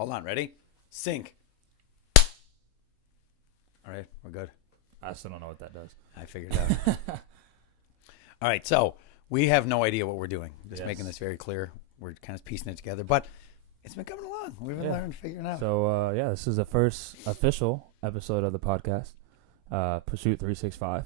Hold on. Ready? Sync. All right. We're good. I still don't know what that does. I figured it out. All right. So we have no idea what we're doing. Just Yes. making this very clear. We're kind of piecing it together. But it's been coming along. We've been learning, figuring it out. So, this is the first official episode of the podcast, Pursuit 365.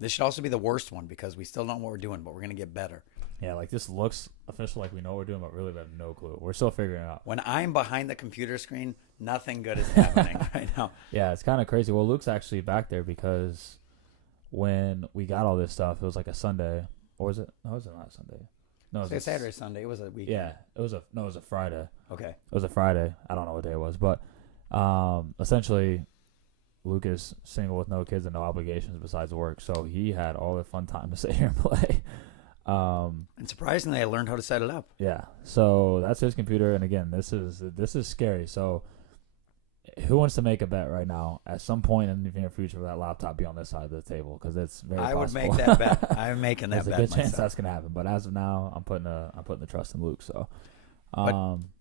This should also be the worst one because we still don't know what we're doing, but we're going to get better. Yeah, like this looks official, like we know what we're doing, but really we have no clue. We're still figuring it out. When I'm behind the computer screen, nothing good is happening right now. Yeah, it's kind of crazy. Well, Luke's actually back there because when we got all this stuff, it was like a Sunday. Or was it? No, it was not Sunday. No, it was Saturday, Sunday. It was a weekend. Yeah, it was a Friday. Okay. It was a Friday. I don't know what day it was, but essentially, Luke is single with no kids and no obligations besides work, so he had all the fun time to sit here and play. And surprisingly, I learned how to set it up. Yeah, so that's his computer, and again, this is scary. So, who wants to make a bet right now? At some point in the near future, will that laptop be on this side of the table? Because it's very I possible. would make that bet. I'm making that There's bet a good chance myself. that's gonna happen, but as of now, I'm putting the trust in Luke. So,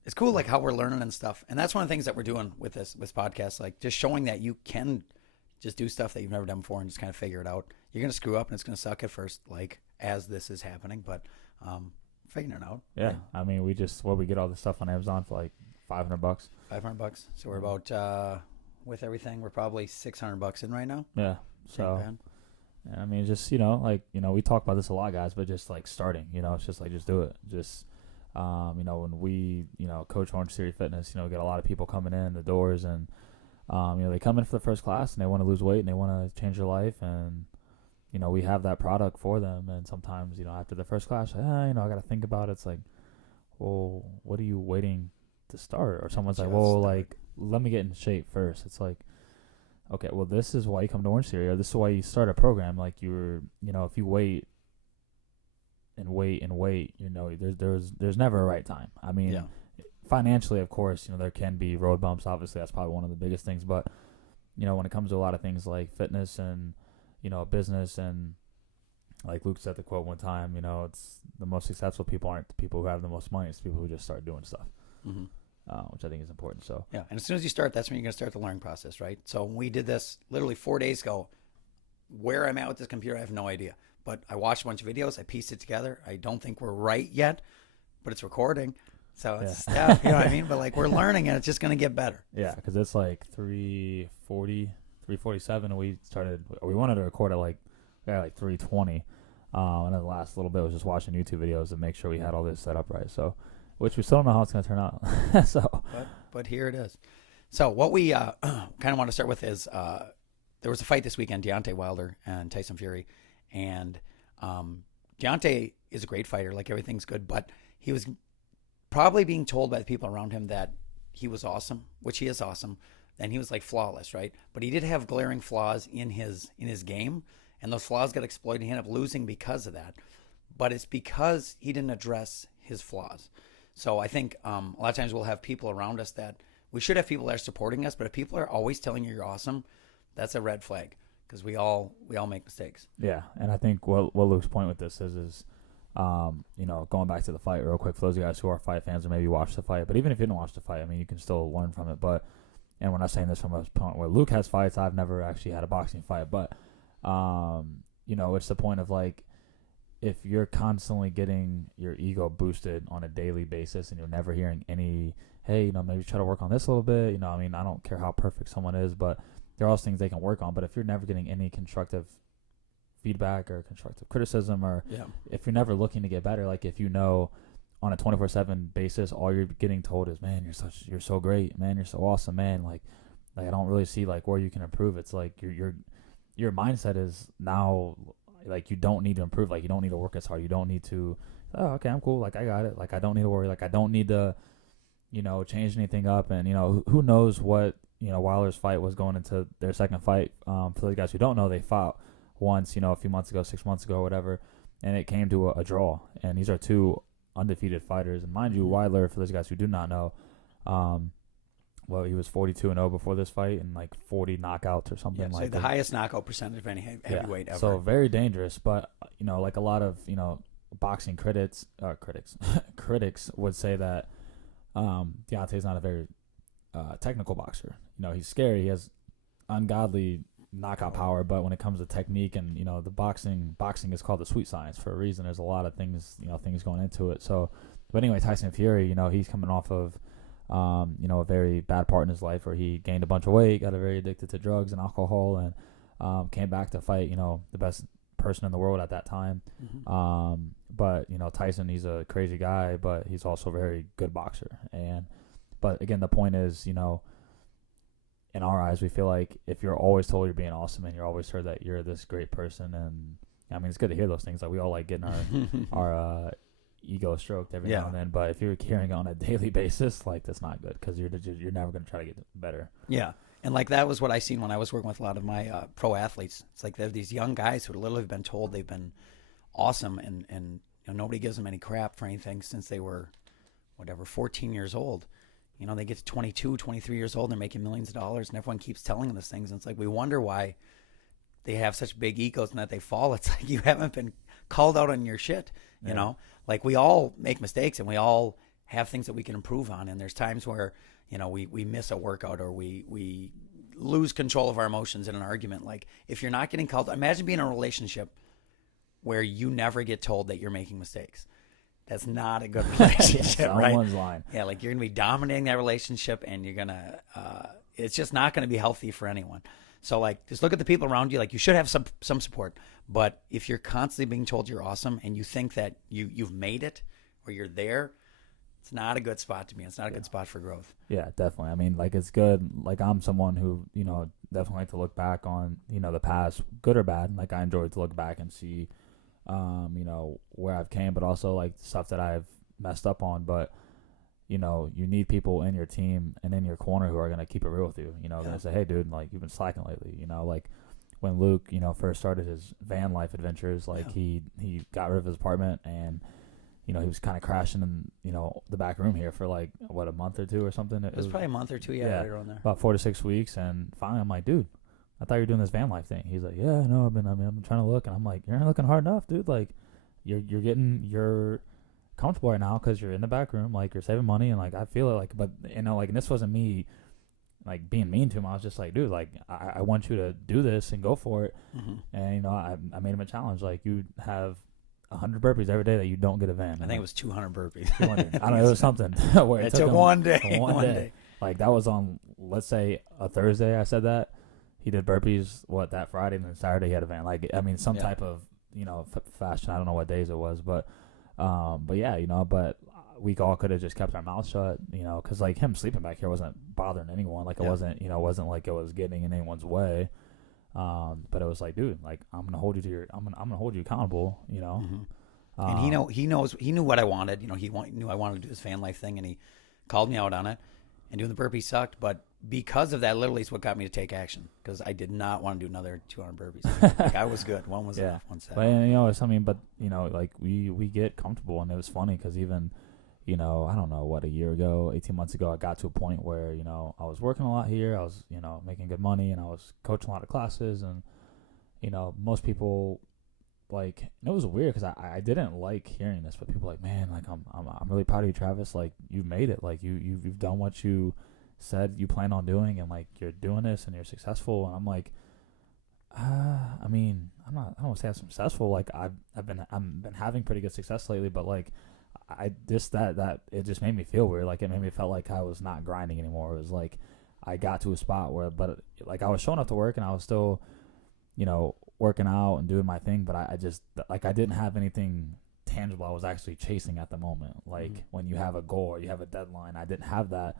It's cool, like how we're learning and stuff, and that's one of the things that we're doing with this podcast, like just showing that you can just do stuff that you've never done before and just kind of figure it out. You're gonna screw up and it's gonna suck at first, like as this is happening, but figuring it out. yeah, Right? I mean, we get all this stuff on Amazon for like $500. $500. So we're about with everything, we're probably $600 in right now. Yeah, so. And I mean, just, we talk about this a lot, guys, but just like starting, it's just like, just do it. Just, when we, coach Orange Theory Fitness, get a lot of people coming in the doors and, they come in for the first class and they want to lose weight and they want to change their life. And, we have that product for them. And sometimes, after the first class, I got to think about it. It's like, well, what are you waiting to start? Or someone's like, well, like, let me get in shape first. It's like, okay, well, this is why you come to Orange Theory, or this is why you start a program. Like if you wait and wait and wait, there's never a right time. I mean, financially, of course, there can be road bumps. Obviously, that's probably one of the biggest things. But, when it comes to a lot of things like fitness and, business and like Luke said the quote one time, it's the most successful people aren't the people who have the most money. It's the people who just start doing stuff. Mm-hmm. Which I think is important. So yeah, and as soon as you start, that's when you're going to start the learning process, right? So when we did this literally 4 days ago, where I'm at with this computer, I have no idea. But I watched a bunch of videos, I pieced it together. I don't think we're right yet, but it's recording. So it's stuff, you know what I mean? But like we're learning and it's just going to get better. Yeah, because it's like 3:47, and we wanted to record at like 3:20. And then the last little bit was just watching YouTube videos to make sure we had all this set up right. So, which we still don't know how it's going to turn out. But here it is. So what we kind of want to start with is there was a fight this weekend, Deontay Wilder and Tyson Fury. And Deontay is a great fighter, like everything's good, but he was probably being told by the people around him that he was awesome, which he is awesome, and he was like flawless, right? But he did have glaring flaws in his game, and those flaws got exploited. He ended up losing because of that. But it's because he didn't address his flaws. So I think a lot of times we'll have people around us that we should have people that are supporting us, but if people are always telling you you're awesome, that's a red flag because we all make mistakes. Yeah, and I think what Luke's point with this is going back to the fight real quick for those guys who are fight fans or maybe watch the fight, but even if you didn't watch the fight, I mean, you can still learn from it. But and we're not saying this from a point where Luke has fights. I've never actually had a boxing fight, but it's the point of like, if you're constantly getting your ego boosted on a daily basis and you're never hearing any, hey, maybe try to work on this a little bit, I mean, I don't care how perfect someone is, but there are also things they can work on. But if you're never getting any constructive feedback or constructive criticism, or if you're never looking to get better, like if on a 24/7 basis, all you're getting told is, man, you're so great, man, you're so awesome, man, like I don't really see like where you can improve. It's like your mindset is now, like, you don't need to improve. Like, you don't need to work as hard. You don't need to, oh, okay, I'm cool. Like, I got it. Like, I don't need to worry. Like, I don't need to, change anything up. And, who knows what, Wilder's fight was going into their second fight. For those guys who don't know, they fought once, a few months ago, 6 months ago, whatever. And it came to a draw. And these are two undefeated fighters. And mind you, Wilder, for those guys who do not know, he was 42-0 before this fight and like 40 knockouts or something like that. The highest knockout percentage of any heavyweight ever. So very dangerous, but like a lot of boxing critics would say that Deontay's not a very technical boxer. You know, he's scary. He has ungodly knockout power, but when it comes to technique and, you know, the boxing is called the sweet science for a reason. There's a lot of things, you know, things going into it. So, but anyway, Tyson Fury, you know, he's coming off of, you know, a very bad part in his life where he gained a bunch of weight, got very addicted to drugs and alcohol, and came back to fight, you know, the best person in the world at that time. But, you know, Tyson, he's a crazy guy, but he's also a very good boxer. But again, the point is, you know, in our eyes, we feel like if you're always told you're being awesome and you're always heard that you're this great person, and I mean, it's good to hear those things. Like, we all like getting our ego stroked every now and then. But if you're hearing it on a daily basis, like, that's not good, because you're never going to try to get better. Yeah. And like, that was what I seen when I was working with a lot of my pro athletes. It's like, they're these young guys who literally have been told they've been awesome, and you know, nobody gives them any crap for anything since they were, 14 years old. You know, they get to 22, 23 years old, and they're making millions of dollars, and everyone keeps telling them these things. And it's like, we wonder why they have such big egos and that they fall. It's like, you haven't been called out on your shit, you know? Like, we all make mistakes, and we all have things that we can improve on. And there's times where, you know, we miss a workout, or we lose control of our emotions in an argument. Like, if you're not getting called, imagine being in a relationship where you never get told that you're making mistakes. That's not a good relationship, right? Someone's lying. Yeah, like, you're going to be dominating that relationship, and you're going to, it's just not going to be healthy for anyone. So, like, just look at the people around you. Like, you should have some support. But if you're constantly being told you're awesome, and you think that you've made it, or you're there, it's not a good spot to be in. It's not a good spot for growth. Yeah, definitely. I mean, like, it's good. Like, I'm someone who, you know, definitely like to look back on, you know, the past, good or bad. Like, I enjoy to look back and see, you know, where I've came, but also, like, stuff that I've messed up on. But, you know, you need people in your team and in your corner who are going to keep it real with you. You know, going to say, hey, dude, like, you've been slacking lately. You know, like, when Luke, you know, first started his van life adventures, like, he got rid of his apartment, and, you know, he was kind of crashing in, you know, the back room here for, like, what, a month or two or something? It was probably a month or two, right around there. About 4 to 6 weeks. And finally, I'm like, dude, I thought you were doing this van life thing. He's like, yeah, no, I've been trying to look. And I'm like, you're not looking hard enough, dude. Like, you're comfortable right now because you're in the back room, like, you're saving money, and, like, I feel it, like, but, you know, like, and this wasn't me, like, being mean to him. I was just like, dude, like, I want you to do this and go for it. And, you know, I made him a challenge. Like, you have 100 burpees every day that you don't get a van. I think it was 200 burpees. 200. I don't know, it was something. Where it took one day. One day. Like, that was on, let's say, a Thursday I said that. He did burpees, that Friday, and then Saturday he had a van. Like, I mean, some type of, you know, fashion. I don't know what days it was, but yeah, you know, but we all could have just kept our mouths shut, you know, because, like, him sleeping back here wasn't bothering anyone. Like, it wasn't, you know, it wasn't like it was getting in anyone's way. But it was like, dude, like, I'm gonna hold you to I'm gonna hold you accountable, you know. And he knew what I wanted. You know, knew I wanted to do this van life thing, and he called me out on it. And doing the burpees sucked, but because of that, literally is what got me to take action, because I did not want to do another 200 burpees. Like, I was good. One was enough. One set. But, you know, but, you know, like, we get comfortable, and it was funny because even, you know, I don't know, what, a year ago, 18 months ago, I got to a point where, you know, I was working a lot here. I was, you know, making good money, and I was coaching a lot of classes, and, you know, most people, like, and it was weird because I didn't like hearing this, but people were like, man, like, I'm really proud of you, Travis. Like, you've made it. Like, you've done what you said you plan on doing, and, like, you're doing this, and you're successful. And I'm like, I mean, I don't want to say I'm successful. Like, I've been having pretty good success lately, but, like, it just made me feel weird. Like, it made me feel like I was not grinding anymore. It was like I got to a spot where, but, like, I was showing up to work, and I was still, you know, working out and doing my thing, but I just, like, I didn't have anything tangible I was actually chasing at the moment. Like, when you have a goal or you have a deadline, I didn't have that.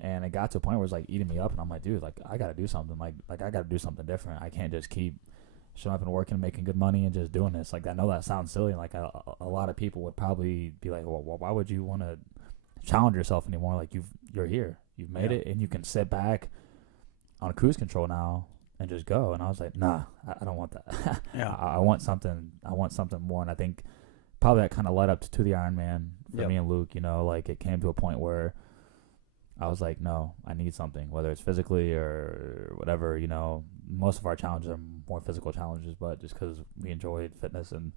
And it got to a point where it was, like, eating me up, and I'm like, dude, like, I got to do something. Like I got to do something different. I can't just keep showing up and working and making good money and just doing this. Like, I know that sounds silly, and, like, a lot of people would probably be like, well, why would you want to challenge yourself anymore? Like, you're here, you've made it, and you can sit back on cruise control now and just go. And I was like, nah, I don't want that. I want something more. And I think probably that kind of led up to the Ironman for me and Luke. You know, like, it came to a point where I was like, no, I need something, whether it's physically or whatever. You know, most of our challenges are more physical challenges, but just because we enjoyed fitness and,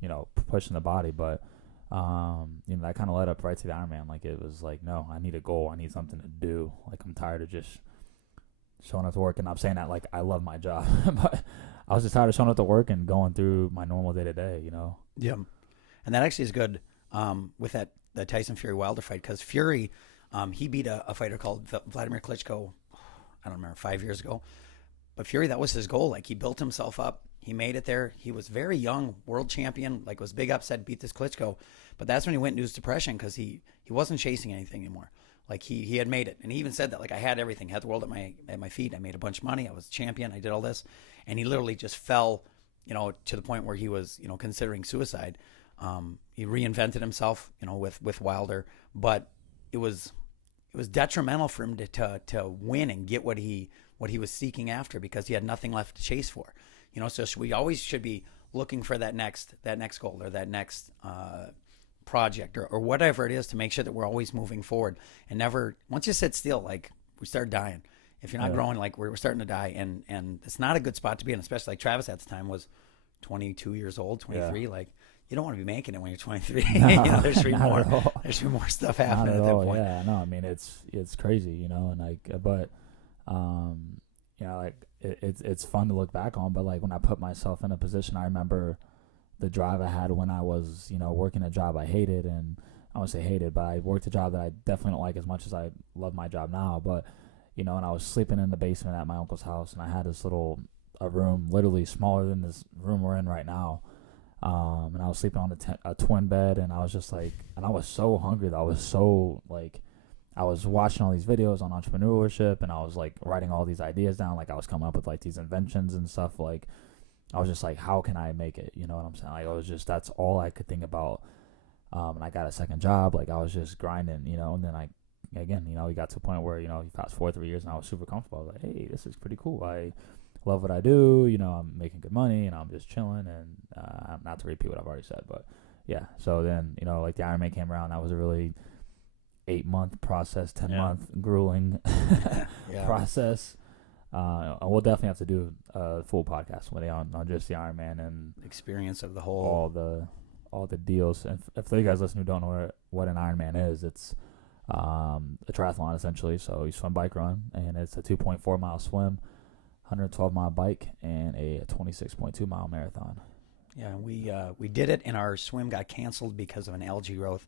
you know, pushing the body. But That kind of led up right to the Ironman. Like, it was like, no, I need a goal. I need something to do. Like, I'm tired of just showing up to work. And I'm saying that like I love my job, but I was just tired of showing up to work and going through my normal day to day, Yeah. And that actually is good with the Tyson Fury Wilder fight, because Fury, he beat a fighter called Vladimir Klitschko, I don't remember, 5 years ago. But Fury, that was his goal. Like, he built himself up. He made it there. He was very young, world champion, like was big upset, beat this Klitschko. But that's when he went into his depression, because he wasn't chasing anything anymore. Like, he had made it. And he even said that, like, I had everything, had the world at my feet. I made a bunch of money. I was a champion. I did all this. And he literally just fell, to the point where he was, considering suicide. He reinvented himself, with Wilder, but it was detrimental for him to win and get what he was seeking after, because he had nothing left to chase for. So we always should be looking for that next goal, or that next project, or whatever it is, to make sure that we're always moving forward, and never, once you sit still, like, we start dying. If you're not growing, like, we're starting to die, and it's not a good spot to be in, especially like Travis at the time was 22 years old, 23. Yeah. Like, you don't want to be making it when you're 23. No, there should be more. There should be more stuff happening at that point. Yeah, no, I mean, it's crazy, and like, but like, it's fun to look back on. But like, when I put myself in a position, I remember the drive I had when I was, working a job I hated, and I won't say hated, but I worked a job that I definitely don't like as much as I love my job now. But and I was sleeping in the basement at my uncle's house, and I had this a room literally smaller than this room we're in right now. And I was sleeping on a twin bed, and I was just like, and I was so hungry that I was so like, I was watching all these videos on entrepreneurship, and I was like writing all these ideas down. Like, I was coming up with like these inventions and stuff. Like, I was just like, how can I make it? You know what I'm saying? Like, I was just, that's all I could think about. And I got a second job. Like, I was just grinding, and then we got to a point where, you fast forward 3 years, and I was super comfortable. I was like, hey, this is pretty cool. I love what I do. I'm making good money, and I'm just chilling. And not to repeat what I've already said, but yeah. So then, like, the Ironman came around. That was a really 8-month process, 10-month grueling process. We'll definitely have to do a full podcast one day on just the Ironman and experience of the whole, all the deals. And if you guys listening who don't know what an Ironman is, it's a triathlon essentially. So you swim, bike, run, and it's a 2.4 mile swim, 112 mile bike, and a 26.2 mile marathon. Yeah, we did it, and our swim got canceled because of an algae growth.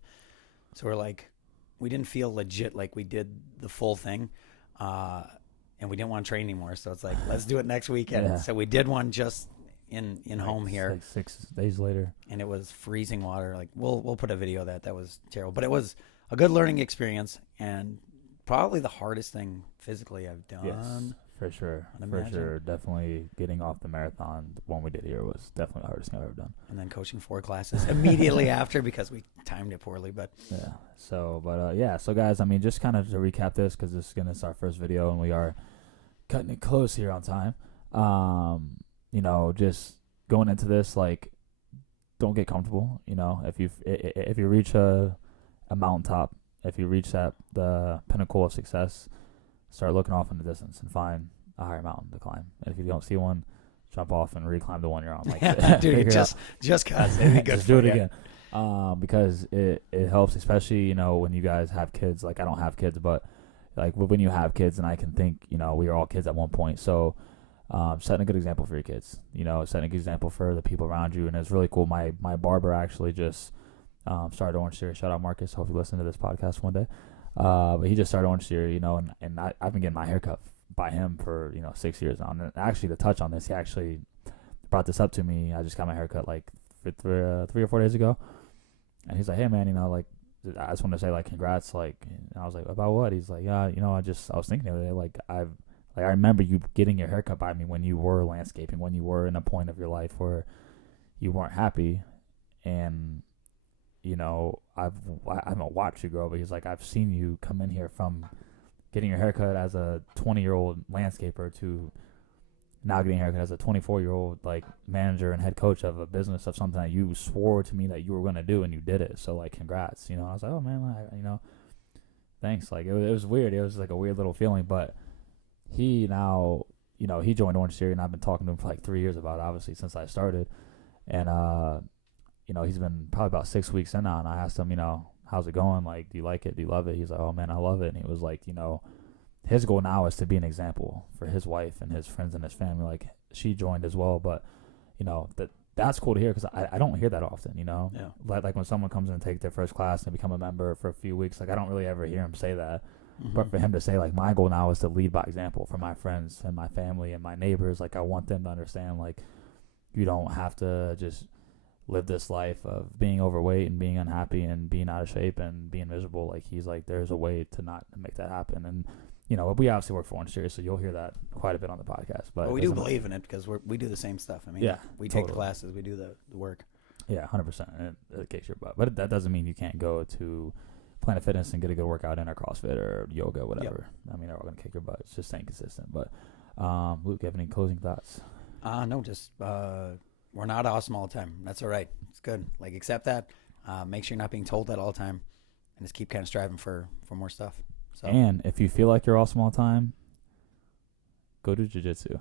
So we're like, we didn't feel legit like we did the full thing, and we didn't want to train anymore. So it's like, let's do it next weekend. Yeah. So we did one just in home here. Like 6 days later, and it was freezing water. Like, we'll put a video of that. That was terrible, but it was a good learning experience, and probably the hardest thing physically I've done. Yes. For sure. For sure. Definitely getting off the marathon, the one we did here, was definitely the hardest thing I've ever done. And then coaching 4 classes immediately after, because we timed it poorly. But yeah. So, so guys, I mean, just kind of to recap this, because this is going to be our first video, and we are cutting it close here on time. Just going into this, like, don't get comfortable. If you reach a mountaintop, if you reach the pinnacle of success, start looking off in the distance and find a higher mountain to climb. And if you don't see one, jump off and reclimb the one you're on. Like, dude, just cause it'd be good. Just do it again, because it helps, especially when you guys have kids. Like, I don't have kids, but like when you have kids, and I can think, we were all kids at one point. So setting a good example for your kids. Setting a good example for the people around you, and it's really cool. My barber actually just started Orange Theory. Shout out Marcus. Hope you listen to this podcast one day. But he just started Orange Theory, and I've been getting my haircut by him for 6 years now. And actually, to touch on this, he actually brought this up to me. I just got my haircut like 3 or 4 days ago, and he's like, "Hey man, like, I just want to say, like, congrats." Like, and I was like, "About what?" He's like, "Yeah, I was thinking the other day, like, I remember you getting your haircut by me when you were landscaping, when you were in a point of your life where you weren't happy, and." I haven't watched you grow, but he's like, I've seen you come in here from getting your haircut as a 20-year-old landscaper to now getting a haircut as a 24-year-old, like, manager and head coach of a business, of something that you swore to me that you were going to do, and you did it. So, like, congrats. I was like, oh man, thanks. Like, it was weird. It was like a weird little feeling, but he now, he joined Orange Theory, and I've been talking to him for like 3 years about it, obviously, since I started. And he's been probably about 6 weeks in now, and I asked him, how's it going? Like, do you like it? Do you love it? He's like, oh man, I love it. And he was like, his goal now is to be an example for his wife and his friends and his family. Like, she joined as well, but that's cool to hear, because I don't hear that often. Yeah. Like when someone comes in and take their first class and become a member for a few weeks, like I don't really ever hear him say that. But for him to say, like, my goal now is to lead by example for my friends and my family and my neighbors. Like, I want them to understand, like, you don't have to just live this life of being overweight and being unhappy and being out of shape and being miserable. Like, he's like, there's a way to not make that happen. And, we obviously work for Orange Series, so you'll hear that quite a bit on the podcast. But we do believe in it, because we do the same stuff. I mean, yeah, we take the classes, we do the work. Yeah, 100%. And it kicks your butt. But that doesn't mean you can't go to Planet Fitness and get a good workout in, or CrossFit or yoga, whatever. Yep. I mean, they're all going to kick your butt. It's just staying consistent. But, Luke, you have any closing thoughts? No, just we're not awesome all the time. That's all right. It's good. Like, accept that. Make sure you're not being told that all the time, and just keep kind of striving for more stuff. So. And if you feel like you're awesome all the time, go to jiu-jitsu.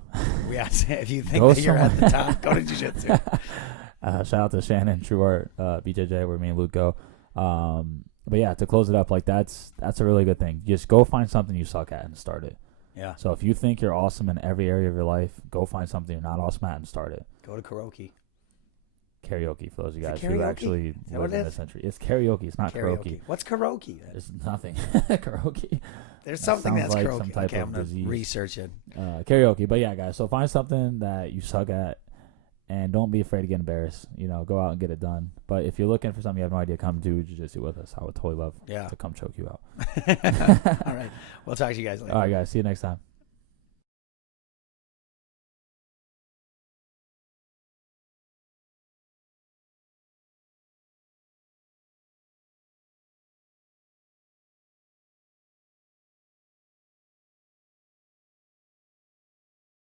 Yeah, if you think that you're at the top, go to jiu-jitsu. Shout out to Shannon, True Art, BJJ, where me and Luke go. But yeah, to close it up, like that's a really good thing. Just go find something you suck at and start it. Yeah. So if you think you're awesome in every area of your life, go find something you're not awesome at and start it. Go to karaoke. Karaoke, for those of you guys karaoke? who actually live in this country. It's karaoke. It's not karaoke. What's karaoke then? It's nothing. Karaoke. There's something that's like karaoke. some type Okay, of I'm going disease. to research it. Karaoke. But yeah, guys, so find something that you suck at, and don't be afraid to get embarrassed. Go out and get it done. But if you're looking for something you have no idea, come do jiu-jitsu with us. I would totally love to come choke you out. All right. We'll talk to you guys later. All right, guys. See you next time.